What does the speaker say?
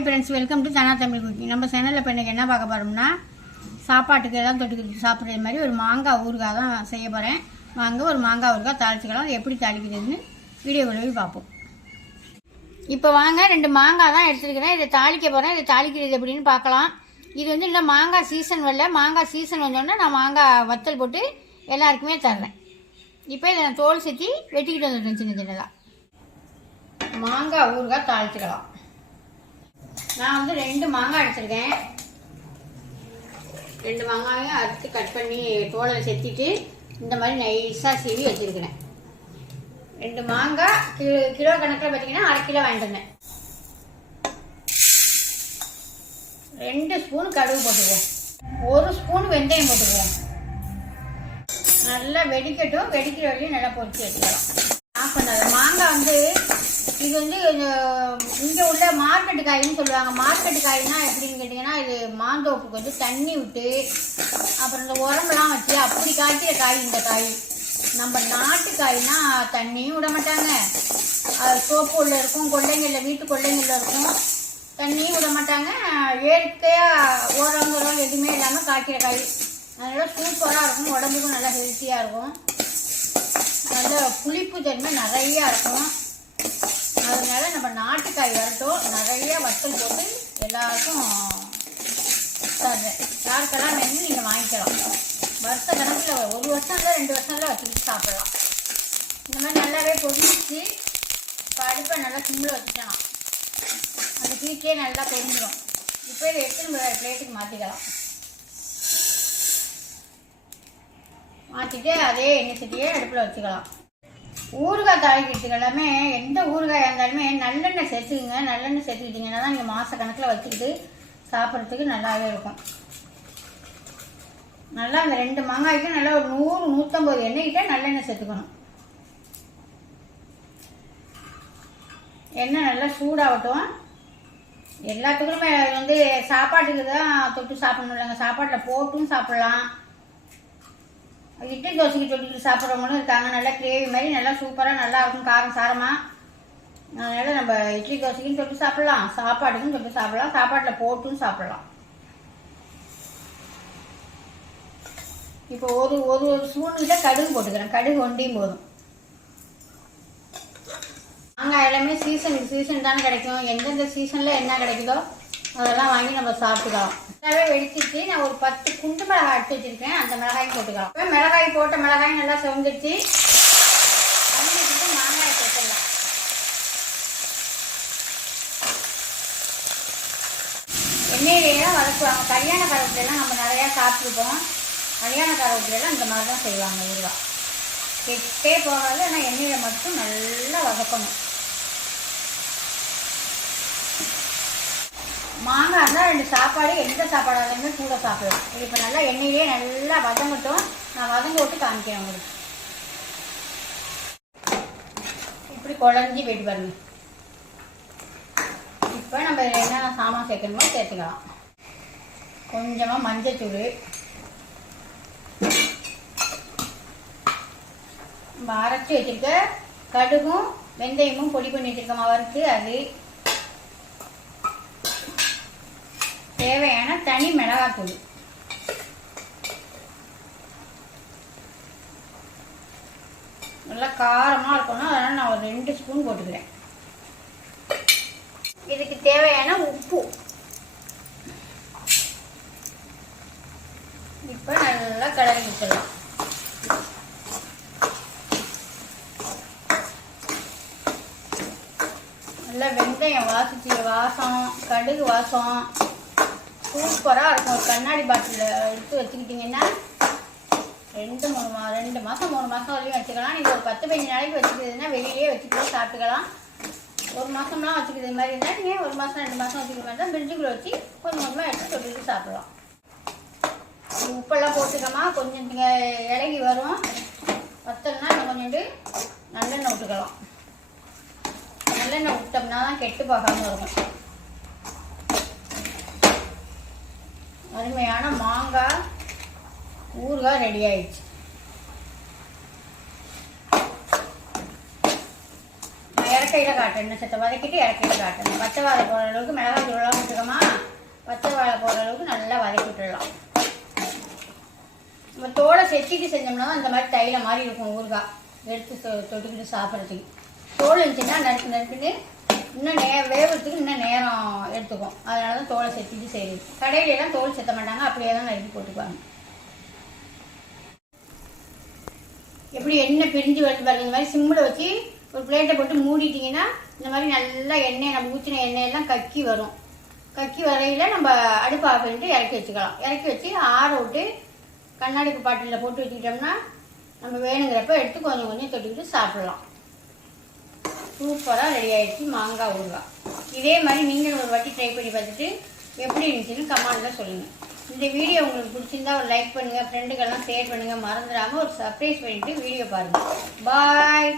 Hi friends, welcome to Dhana Tamil cooking. நம்ம சேனலில் இப்போ இன்றைக்கி என்ன பார்க்க போகிறோம்னா, சாப்பாட்டுக்கு எல்லாம் தொட்டுக்கிட்டு சாப்பிட்றது மாதிரி ஒரு மாங்காய் ஊறுகாய் தான் செய்ய போகிறேன். வாங்க ஒரு மாங்காய் ஊறுகாய் தாளிச்சிக்கலாம். அது எப்படி தாளிக்கிறதுன்னு வீடியோவில் பார்ப்போம். இப்போ வாங்க 2 மாங்காய் தான் எடுத்துருக்கிறேன். இதை தாளிக்க போகிறேன். இதை தாளிக்கிறது எப்படின்னு பார்க்கலாம். இது வந்து இல்லை மாங்காய் சீசன் வரல. மாங்காய் சீசன் வந்தோடனே நான் மாங்காய் வத்தல் போட்டு எல்லாருக்குமே தர்றேன். இப்போ இதை நான் தோல் சுற்றி வெட்டிக்கிட்டு வந்துட்டேன் சின்ன சின்னதாக. மாங்காய் ஊறுகாய் தாளிச்சிக்கலாம். நான் வந்து 2 மாங்காய் எடுத்துருக்கேன். 2 மாங்காயும் அறுத்து கட் பண்ணி தோலை செத்திட்டு இந்த மாதிரி நைஸாக சீவி வச்சுருக்கிறேன். 2 மாங்காய் கிலோ கணக்கில் பார்த்தீங்கன்னா 1/2 கிலோ வாங்கிட்டு வந்தேன். 2 ஸ்பூன் கடுகு போட்டுக்குவோம். 1 ஸ்பூன் வெந்தயம் போட்டுக்குவோம். நல்லா வெடிக்கட்டும். வெடிக்கிற வரையும் நல்லா பொரிச்சு வச்சுக்கலாம். ஆஃப் பண்ணாத மாங்காய் வந்து இது வந்து இங்கே உள்ள மார்க்கெட்டு காயின்னு சொல்லுவாங்க. மார்க்கெட்டு காய்னா எப்படின்னு கேட்டிங்கன்னா, இது மாந்தோப்புக்கு வந்து தண்ணி விட்டு அப்புறம் இந்த உரம்பெல்லாம் வச்சு அப்படி காய்ச்சிய காய் இந்த காய். நம்ம நாட்டு காய்னா தண்ணியும் விட மாட்டாங்க. அது சோப்பு உள்ள இருக்கும், கொள்ளைங்களில் வீட்டு கொள்ளைங்களில் இருக்கும், தண்ணியும் விட மாட்டாங்க. இயற்கையாக உரங்களும் எதுவுமே இல்லாமல் காய்க்கிற காய். அதனால் சூப்பராக இருக்கும். உடம்புக்கும் நல்லா ஹெல்த்தியாக இருக்கும். நல்ல புளிப்பு தன்மை நிறையா இருக்கும். அதனால நம்ம நாட்டுக்காய் வரட்டும். நிறைய வத்தல் போட்டு எல்லாருக்கும் தர்றேன். யாருக்கெல்லாம் வேணும்னு நீங்கள் வாங்கிக்கலாம். வருஷ கணக்கில் 1 வருஷம் இல்லை 2 வருஷம்ல வச்சுக்கிட்டு சாப்பிடலாம். இந்த மாதிரி நல்லாவே பொரிச்சு அடுப்பை நல்லா சிம்மில் வச்சுக்கலாம். அந்த ஹீட்லேயே நல்லா பொரிஞ்சிடும். இப்போ இதை எடுத்து நம்ம பிளேட்டுக்கு மாற்றிக்கலாம். மாற்றிட்டு அதே எண்ணெய் சட்டியே அடுப்பில் வச்சுக்கலாம். ஊறுகாய் தாளிக்கிறதுக்கு எல்லாமே எந்த ஊறுகாயாக இருந்தாலுமே நல்லெண்ணெய் சேர்த்துக்குங்க. நல்லெண்ணெய் சேர்த்துக்கிட்டிங்கன்னா தான் நீங்கள் மாத கணக்கில் வச்சுக்கிட்டு சாப்பிட்றதுக்கு நல்லாவே இருக்கும். நல்லா அந்த 2 மாங்காய்க்கு நல்லா ஒரு 100-150 எண்ணெய்கிட்ட நல்லெண்ணெய் சேர்த்துக்கணும். எண்ணெய் நல்லா சூடாகட்டும். எல்லாத்துக்குமே வந்து சாப்பாட்டுக்கு தான் தொட்டு சாப்பிடணும் இல்லைங்க. சாப்பாட்டில் போட்டும் சாப்பிட்லாம். இட்லி தோசைக்கு தொட்டிட்டு சாப்பிட்றவங்களும் இருக்காங்க. நல்லா கிரேவி மாதிரி நல்லா சூப்பராக நல்லா இருக்கும், காரம் சாரமாக. அதனால் நம்ம இட்லி தோசைக்கும் தொட்டு சாப்பிட்லாம், சாப்பாட்டுக்கும் தொட்டு சாப்பிட்லாம், சாப்பாட்டில் போட்டும் சாப்பிட்லாம். இப்போ ஒரு ஸ்பூன்கிட்ட கடுகு போட்டுக்கிறேன். கடுகு ஒண்டியும் போதும். மாங்காய் எல்லாமே சீசன் தானே கிடைக்கும். எந்தெந்த சீசனில் என்ன கிடைக்குதோ அதெல்லாம் வாங்கி நம்ம சாப்பிட்டுக்கலாம். நல்லாவே வெடிச்சிச்சு. நான் ஒரு 10 குண்டு மிளகாய் எடுத்து வச்சிருக்கேன். அந்த மிளகாயும் போட்டுக்கலாம். இப்போ மிளகாய் போட்ட மிளகாய் நல்லா செவந்துடுச்சு. அரிஞ்சிட்டு மாங்காயை சேர்த்துடலாம். எண்ணெயிலேயே வதக்குவாங்க. கல்யாண கருவேப்பிலாம் நம்ம நிறையா சாப்பிட்ருப்போம். கல்யாண கருவேப்பிலாம் இந்த மாதிரி தான் செய்வாங்க. ஊறுகாய் கெட்டே போகாது. ஆனால் எண்ணெயில் மட்டும் நல்லா வதக்கணும். மாங்காய் இருந்தால் 2 சாப்பாடு எந்த சாப்பாடாக இருந்தாலும் கூட சாப்பிடலாம். இப்போ நல்லா எண்ணெயிலே நல்லா வதங்கட்டும். நான் வதங்க விட்டு காமிக்கிறேன் உங்களுக்கு. இப்படி குழஞ்சி போயிட்டு பாருங்க. இப்போ நம்ம என்னென்ன சாமான் சேர்க்கணுமோ சேர்த்துக்கலாம். கொஞ்சமாக மஞ்சத்தூள், நம்ம அரைச்சி வச்சுருக்க கடுகும் வெந்தயமும் பொடி பண்ணி வச்சுருக்கோமா வறுத்து அது, தேவையான தனி மிளகாத்தூள், நல்லா காரமாக இருக்கணும். அதனால் நான் ஒரு 2 ஸ்பூன் போட்டுக்கிறேன். இதுக்கு தேவையான உப்பு. இப்போ நல்லா கிளறி விட்டுடலாம். நல்லா வெந்தயம் வாசம், கடுகு வாசம் சூப்பராக இருக்கும். ஒரு கண்ணாடி பாட்டில் எடுத்து வச்சுக்கிட்டிங்கன்னா 2 மாதம் 3 மாதம் வரையும் வச்சுக்கலாம். நீங்கள் ஒரு 10-15 நாளைக்கு வச்சுக்கிறதுனா வெளியிலே வச்சுக்கலாம், சாப்பிட்டுக்கலாம். 1 மாதம்லாம் வச்சுக்கிறது மாதிரி இருந்தால் நீங்கள் 1 மாதம் 2 மாதம் வச்சுக்கிற மாதிரி தான் ஃப்ரிட்ஜுக்குள்ளே வச்சு கொஞ்சம் கொஞ்சமாக எடுத்து தொட்டுட்டு சாப்பிடலாம். உப்பெல்லாம் போட்டுக்கமா கொஞ்சம் இலகி வரும். வத்தல்னா இன்னும் கொஞ்சோண்டு நல்லெண்ணெய் விட்டுக்கலாம். நல்லெண்ணெய் விட்டோம்னா தான் கெட்டு போகாமல் இருக்கும். அருமையான மாங்காய் ஊறுகாய் ரெடி ஆயிடுச்சு. இறக்கையில் காட்டணும். சத்த வதக்கிட்டு இறக்கையில் காட்டணும். பச்சை வாழை போகிற அளவுக்கு மிளகாய் தூளெல்லாம் பச்சை வாழை போடுற அளவுக்கு நல்லா வதக்கி விட்டுடலாம். நம்ம தோலை செச்சிட்டு செஞ்சோம்னா அந்த மாதிரி தைல மாதிரி இருக்கும் ஊறுகாய் எடுத்து தொட்டுக்கிட்டு சாப்பிட்றதுக்கு. தோல் இருந்துச்சுன்னா நறுக்குன்னு இன்னும் வேகிறதுக்கு இன்னும் நேரம் எடுத்துக்கும். அதனால தான் தோலை செத்திட்டு செய்யுது. கடையிலலாம் தோல் செத்த மாட்டாங்க, அப்படியே தான் நறுக்கி போட்டுக்குவாங்க. எப்படி எண்ணெய் பிரிஞ்சு வருது பாருங்க. இந்த மாதிரி சிம்மில் வச்சு ஒரு பிளேட்டை போட்டு மூடிட்டிங்கன்னா இந்த மாதிரி நல்லா எண்ணெய் நம்ம ஊற்றின எண்ணெயெல்லாம் கக்கி வரும். கக்கி வரையில் நம்ம அடுப்பு ஆஃப் பண்ணிட்டு இறக்கி வச்சுக்கலாம். இறக்கி வச்சு ஆற விட்டு கண்ணாடி பாட்டிலில் போட்டு வச்சுக்கிட்டோம்னா நம்ம வேணுங்கிறப்ப எடுத்து கொஞ்சம் கொஞ்சம் தொட்டுக்கிட்டு சாப்பிடலாம். சூப்பராக ரெடி ஆகிடுச்சு மாங்காய் ஊறுகாய். இதே மாதிரி நீங்கள் ஒரு வாட்டி ட்ரை பண்ணி பார்த்துட்டு எப்படி இருந்துச்சுன்னு கமெண்ட்டில் சொல்லுங்கள். இந்த வீடியோ உங்களுக்கு பிடிச்சிருந்தா ஒரு லைக் பண்ணுங்கள், ஃப்ரெண்டுக்கெல்லாம் ஷேர் பண்ணுங்கள், மறந்துடாமல் ஒரு சர்ப்ரைஸ் பண்ணிவிட்டு வீடியோ பாருங்கள். பாய்.